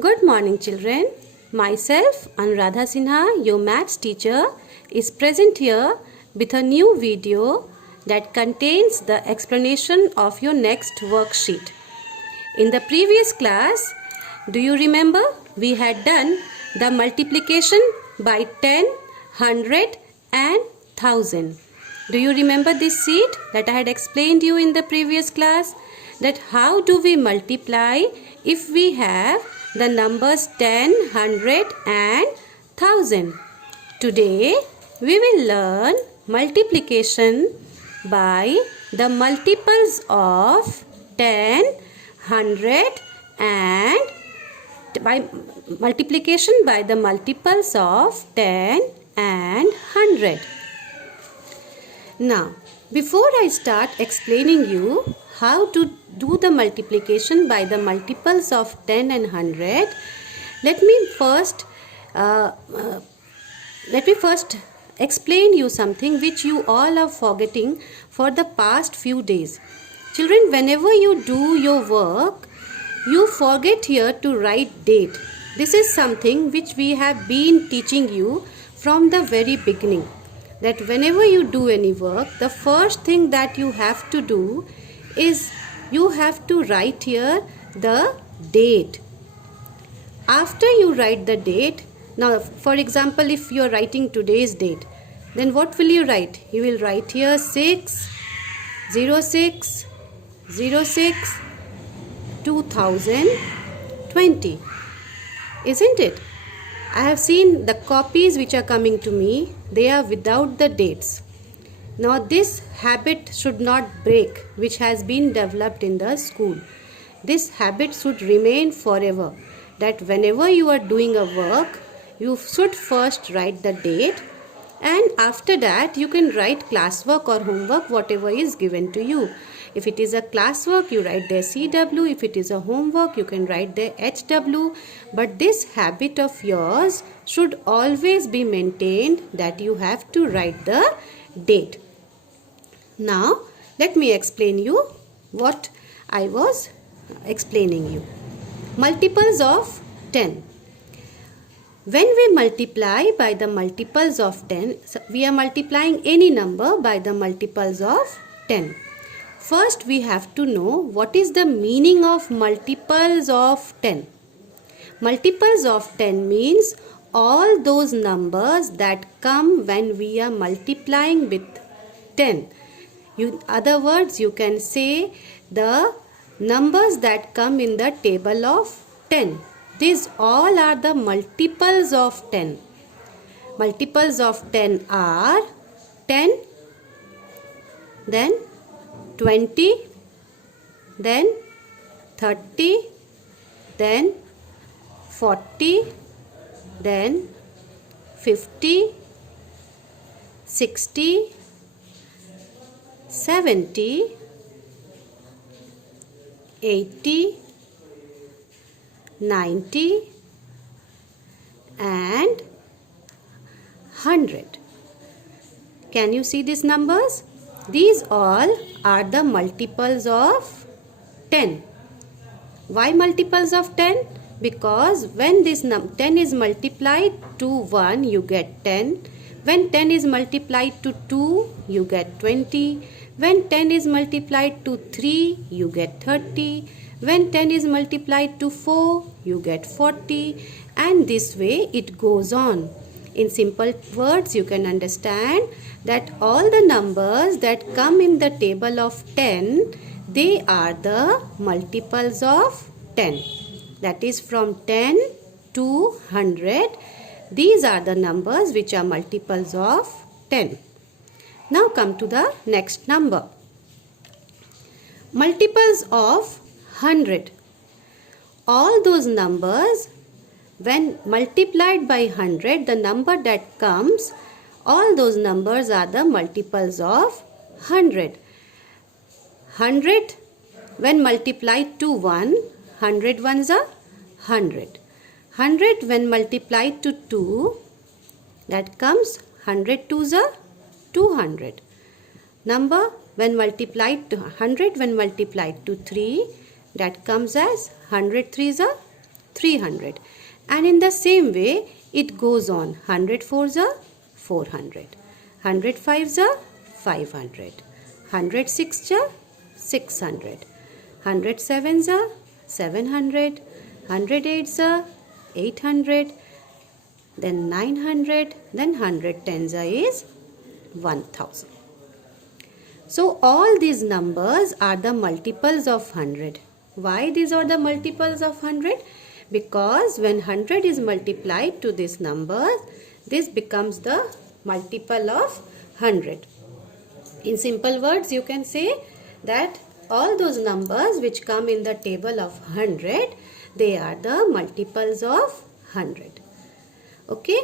Good morning, children. Myself, Anuradha Sinha, your maths teacher, is present here with a new video that contains the explanation of your next worksheet. In the previous class, do you remember we had done the multiplication by 10, 100 and 1000. Do you remember this sheet that I had explained you in the previous class? That how do we multiply if we have the numbers 10, 100 and 1000. Today we will learn multiplication by the multiples of 10, 100 and by multiplication by the multiples of 10 and 100. Now, before I start explaining you how to do the multiplication by the multiples of 10 and 100, let me first explain you something which you all are forgetting for the past few days. Children, whenever you do your work, you forget here to write date. This is something which we have been teaching you from the very beginning. That whenever you do any work, the first thing that you have to do is you have to write here the date. After you write the date, now for example, if you are writing today's date, then what will you write? You will write here 6/06/2020, isn't it? I have seen the copies which are coming to me, they are without the dates. Now this habit should not break, which has been developed in the school. This habit should remain forever, that whenever you are doing a work, you should first write the date, and after that you can write classwork or homework, whatever is given to you. If it is a classwork, you write the CW. If it is a homework, you can write the HW. But this habit of yours should always be maintained, that you have to write the date. Now, let me explain you what I was explaining you. Multiples of 10. When we multiply by the multiples of 10, we are multiplying any number by the multiples of 10. First, we have to know what is the meaning of multiples of 10. Multiples of 10 means all those numbers that come when we are multiplying with 10. In other words, you can say the numbers that come in the table of 10. These all are the multiples of 10. Multiples of 10 are 10, then 20, then 30, then 40, then 50, 60, 70, 80, 90 and 100. Can you see these numbers? These all are the multiples of 10. Why multiples of 10? Because when this 10 is multiplied to 1, you get 10. When 10 is multiplied to 2, you get 20. When 10 is multiplied to 3, you get 30. When 10 is multiplied to 4, you get 40. And this way it goes on. In simple words, you can understand that all the numbers that come in the table of 10, they are the multiples of 10. That is from 10 to 100. These are the numbers which are multiples of 10. Now come to the next number. Multiples of 100. All those numbers, when multiplied by 100, the number that comes, all those numbers are the multiples of 100. 100 when multiplied to 1, 100 ones are 100. 100 when multiplied to 2, that comes 100 twos are 200. Number when multiplied to 100 when multiplied to 3, that comes as 100 threes are 300. And in the same way, it goes on. 100 fours are 400. 100 fives are 500. 100 sixes are 600. 100 sevens are 700. 100 eights are 800. Then 900. Then 100 tens is 1000. So all these numbers are the multiples of 100. Why these are the multiples of 100? Because when 100 is multiplied to this number, this becomes the multiple of 100. In simple words, you can say that all those numbers which come in the table of 100, they are the multiples of 100. Okay,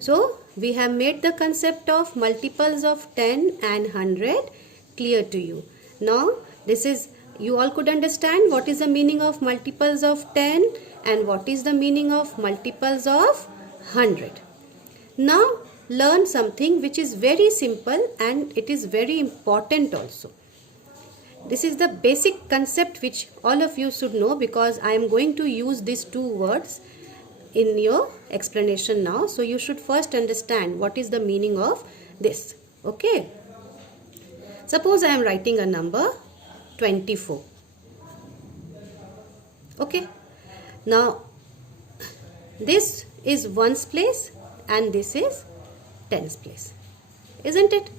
so we have made the concept of multiples of 10 and 100 clear to you. Now this is, you all could understand what is the meaning of multiples of 10 and what is the meaning of multiples of 100. Now learn something which is very simple and it is very important also. This is the basic concept which all of you should know, because I am going to use these two words in your explanation now. So you should first understand what is the meaning of this. Okay. Suppose I am writing a number 24. Okay. Now this is ones place and this is tens place. Isn't it?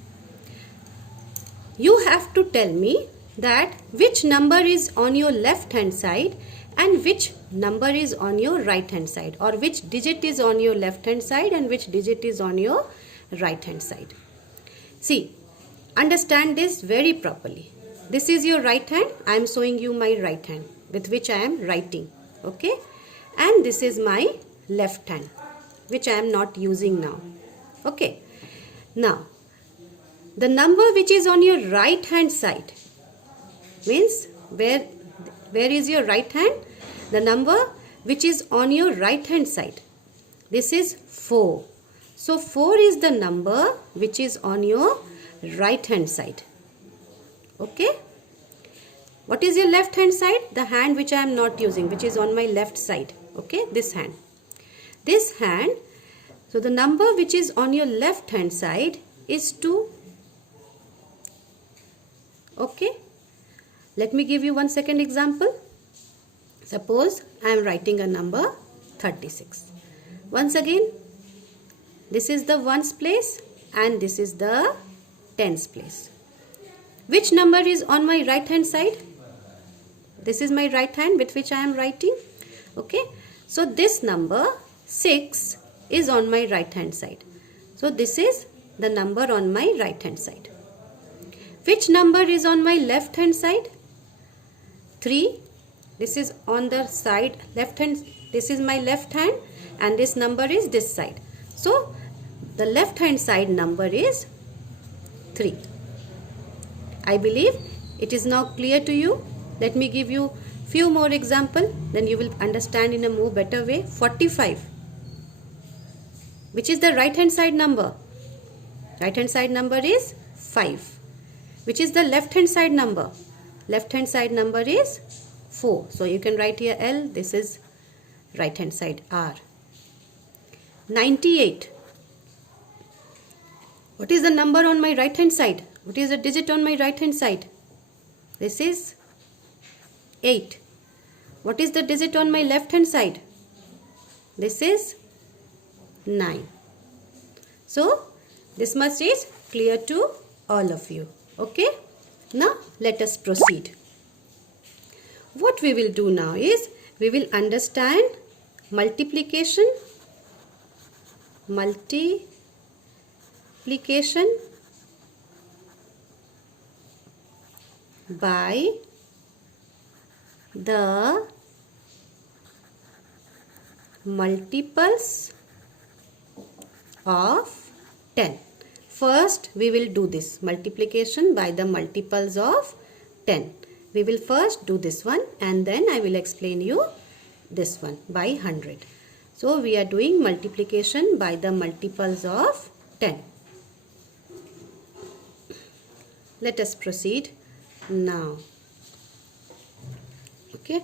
You have to tell me that which number is on your left hand side and which number is on your right hand side, or which digit is on your left hand side and which digit is on your right hand side. See, understand this very properly. This is your right hand. I am showing you my right hand with which I am writing. Okay, and this is my left hand which I am not using now. Okay, now the number which is on your right hand side means where is your right hand? The number which is on your right hand side, this is 4. So 4 is the number which is on your right hand side. Okay, what is your left hand side? The hand which I am not using, which is on my left side. Okay, this hand. So the number which is on your left hand side is 2. Okay, let me give you one second example. Suppose I am writing a number 36. Once again, this is the ones place and this is the tens place. Which number is on my right hand side? This is my right hand with which I am writing. Okay, so this number 6 is on my right hand side. So this is the number on my right hand side. Which number is on my left hand side? 3. This is on the side left hand. This is my left hand and this number is this side. So the left hand side number is 3. I believe it is now clear to you. Let me give you few more example, then you will understand in a more better way. 45. Which is the right hand side number? Right hand side number is 5. Which is the left hand side number? Left hand side number is 4. So you can write here L. This is right hand side R. 98. What is the number on my right hand side? What is the digit on my right hand side? This is 8. What is the digit on my left hand side? This is 9. So this much is clear to all of you. Okay. Now let us proceed. What we will do now is we will understand multiplication by the multiples of 10. First we will do this multiplication by the multiples of 10. We will first do this one and then I will explain you this one by 100. So we are doing multiplication by the multiples of 10. Let us proceed now. Okay.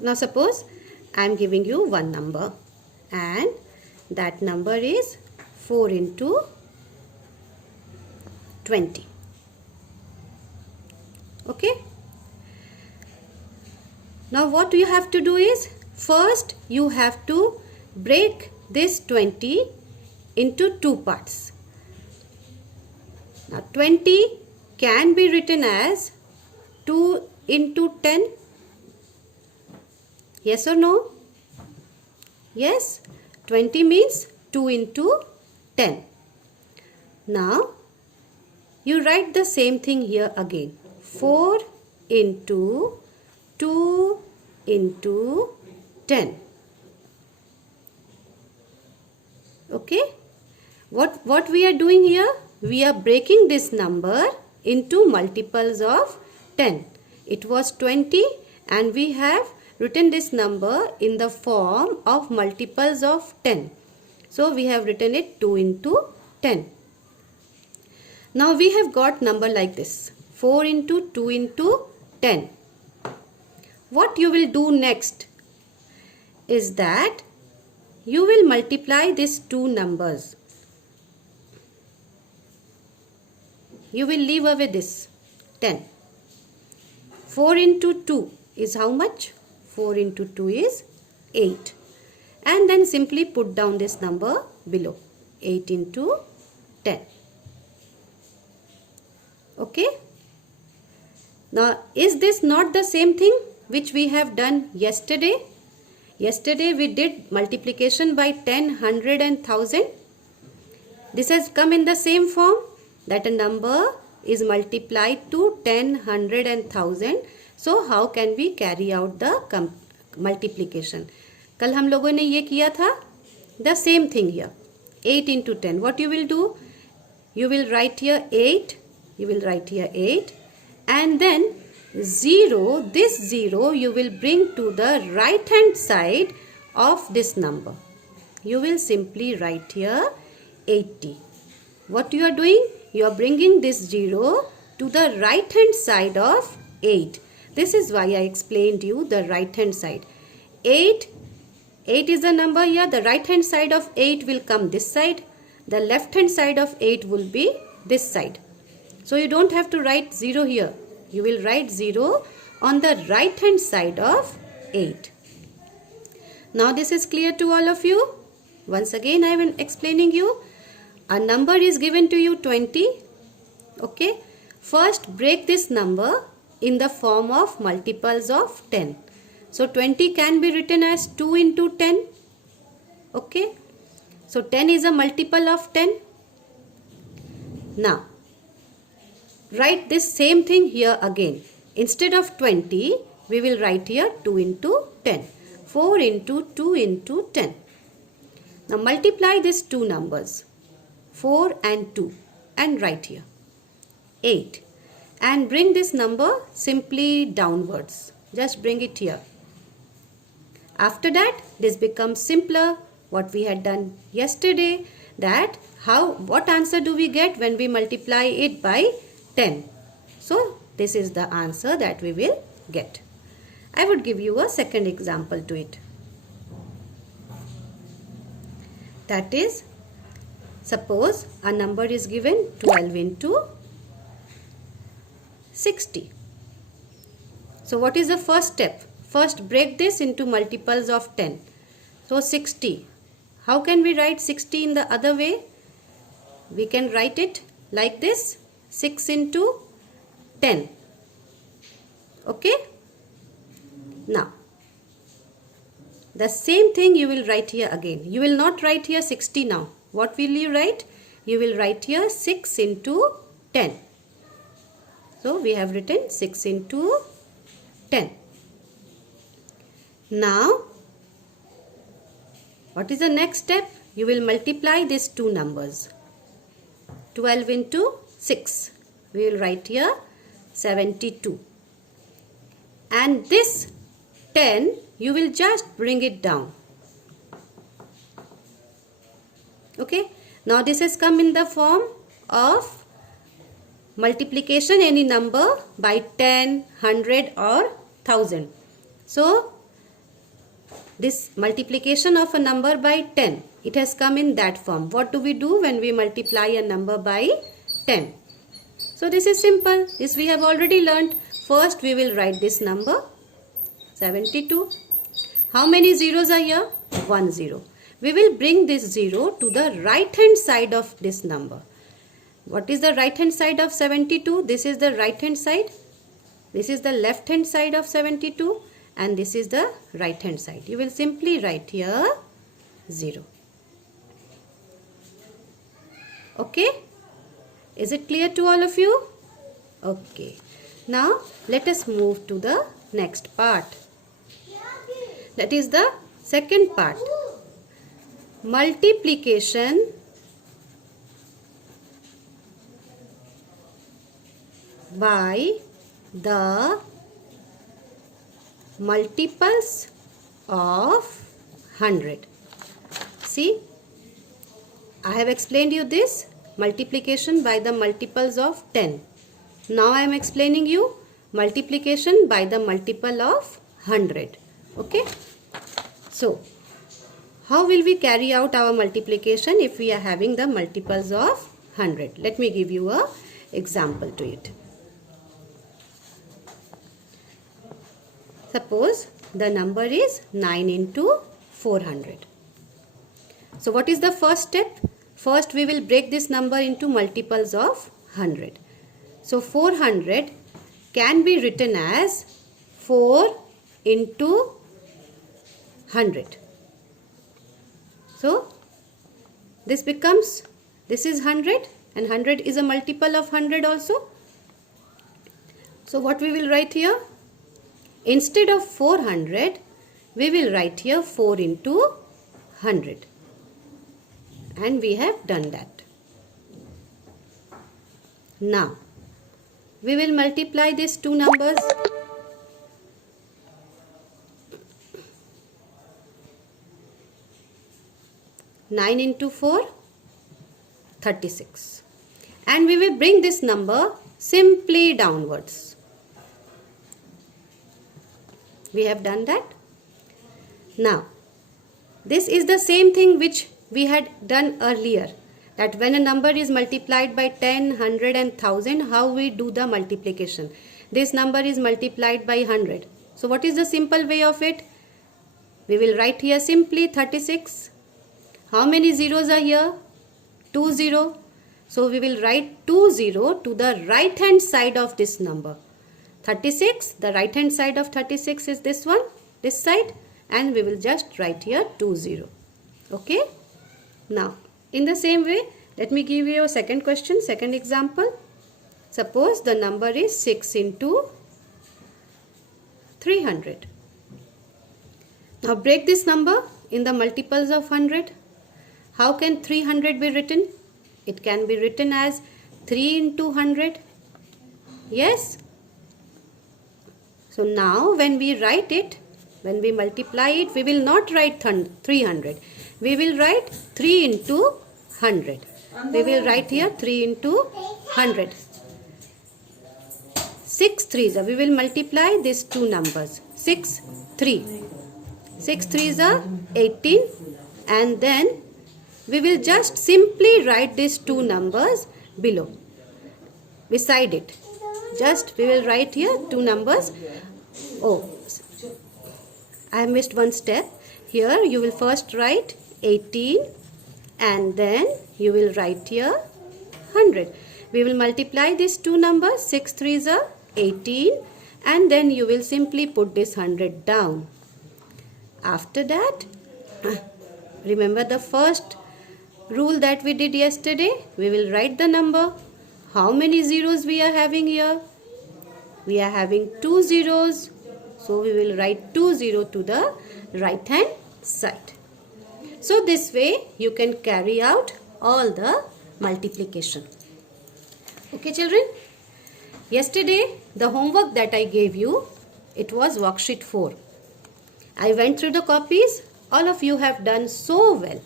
Now suppose I am giving you one number, and that number is 4 into 20. Okay. Now what you have to do is, first you have to break this 20 into two parts. Now 20 can be written as 2 into 10. Yes or no? Yes. 20 means 2 into 10. Now you write the same thing here again. 4 into 2 into 10. Okay. What we are doing here? We are breaking this number into multiples of 10. It was 20 and we have written this number in the form of multiples of 10. So we have written it 2 into 10. Now we have got number like this. 4 into 2 into 10. What you will do next is that you will multiply these two numbers. You will leave away this 10. 4 into 2 is how much? 4 into 2 is 8. And then simply put down this number below. 8 into 10. Okay. Now, is this not the same thing which we have done yesterday? Yesterday we did multiplication by 10, 100 and 1000. This has come in the same form, that a number is multiplied to 10, 100 and 1000. So how can we carry out the multiplication? कल हम लोगों ने ये किया था. The same thing here. 8 into 10. What you will do? You will write here 8. You will write here 8. And then 0. This 0 you will bring to the right hand side of this number. You will simply write here 80. What you are doing? You are bringing this 0 to the right hand side of 8. This is why I explained you the right hand side. 8 is the number here. The right hand side of 8 will come this side. The left hand side of 8 will be this side. So you don't have to write 0 here. You will write 0 on the right hand side of 8. Now this is clear to all of you. Once again I am explaining you. A number is given to you 20. Okay. First break this number in the form of multiples of 10. So 20 can be written as 2 into 10. Okay. So 10 is a multiple of 10. Now write this same thing here again. Instead of 20, we will write here 2 into 10. 4 into 2 into 10. Now multiply these two numbers. 4 and 2 and write here 8. And bring this number simply downwards. Just bring it here. After that, this becomes simpler. What we had done yesterday, that what answer do we get when we multiply it by 10? So this is the answer that we will get. I would give you a second example to it. That is, suppose a number is given 12 into 60. So what is the first step? First break this into multiples of 10. So 60. How can we write 60 in the other way? We can write it like this. 6 into 10. Okay. Now the same thing you will write here again. You will not write here 60 now. What will you write? You will write here 6 into 10. So we have written 6 into 10. Now what is the next step? You will multiply these two numbers. 12 into 6. We will write here 72. And this 10, you will just bring it down. Okay. Now this has come in the form of multiplication any number by 10, 100 or 1000. So this multiplication of a number by 10. It has come in that form. What do we do when we multiply a number by 10? So this is simple. This we have already learnt. First we will write this number 72. How many zeros are here? 1 0. We will bring this 0 to the right hand side of this number. What is the right hand side of 72? This is the right hand side. This is the left hand side of 72 and this is the right hand side. You will simply write here 0. Okay? Is it clear to all of you? Okay. Now let us move to the next part. That is the second part. Multiplication by the multiples of 100. See, I have explained you this multiplication by the multiples of 10. Now I am explaining you multiplication by the multiple of 100. Okay. So, how will we carry out our multiplication if we are having the multiples of 100? Let me give you a example to it. Suppose the number is 9 into 400. So what is the first step? First we will break this number into multiples of 100. So 400 can be written as 4 into 100. So this is 100 and 100 is a multiple of 100 also. So what we will write here? Instead of 400, we will write here 4 into 100. And we have done that. Now, we will multiply these two numbers. Nine into 4, 36. And we will bring this number simply downwards. We have done that. Now, this is the same thing which we had done earlier. That when a number is multiplied by 10, 100 and 1000, how we do the multiplication. This number is multiplied by 100. So what is the simple way of it? We will write here simply 36. How many zeros are here? 2 0. So we will write 2 0 to the right hand side of this number. 36, the right hand side of 36 is this one, this side, and we will just write here 2 0. Okay? Now, in the same way, let me give you a second question, second example. Suppose the number is 6 into 300. Now break this number in the multiples of 100. How can 300 be written? It can be written as 3 into 100. Yes? So now when we write it, when we multiply it, we will not write 300. We will write 3 into 100. We will write here 3 into 100. 6 3s are, we will multiply these two numbers. 6 3. 6 3s are 18 and then we will just simply write these two numbers below, beside it. Just we will write here two numbers. Oh, I missed one step. Here you will first write 18 and then you will write here 100. We will multiply these two numbers. 6 3s are 18 and then you will simply put this 100 down. After that, remember the first rule that we did yesterday. We will write the number. How many zeros we are having here? We are having 2 zeros. So we will write 2 0 to the right hand side. So this way you can carry out all the multiplication. Okay children? Yesterday the homework that I gave you, it was worksheet 4. I went through the copies. All of you have done so well.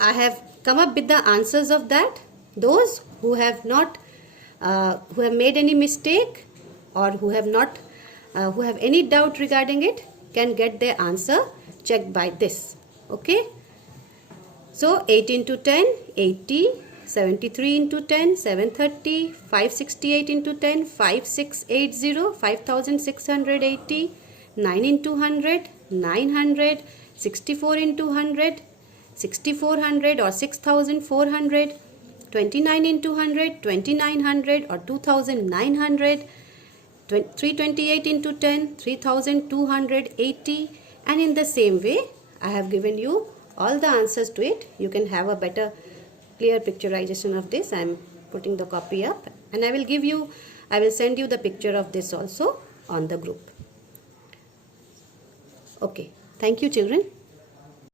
I have come up with the answers of that. Those who have not, who have made any mistake or who have any doubt regarding it, can get their answer checked by this. Okay. So 8 into 10, 80. 73 into 10, 730. 568 into 10, 5680. 5680. 9 into 100, 900. 64 into 100, 6400 or 6400. 29 into 100, 2900 or 2900. 328 into 10, 3280. And in the same way, I have given you all the answers to it. You can have a better clear picturization of this. I am putting the copy up, and I will send you the picture of this also on the group. Okay, thank you children.